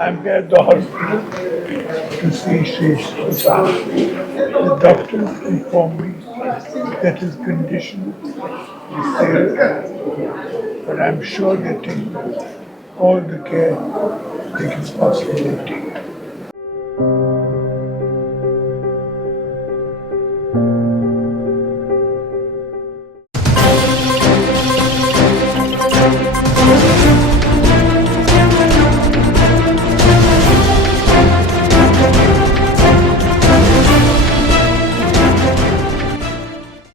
I'm here at the hospital to see Sri Susan. The doctors informed me that his condition is serious, but I'm sure they're taking all the care they can possibly take.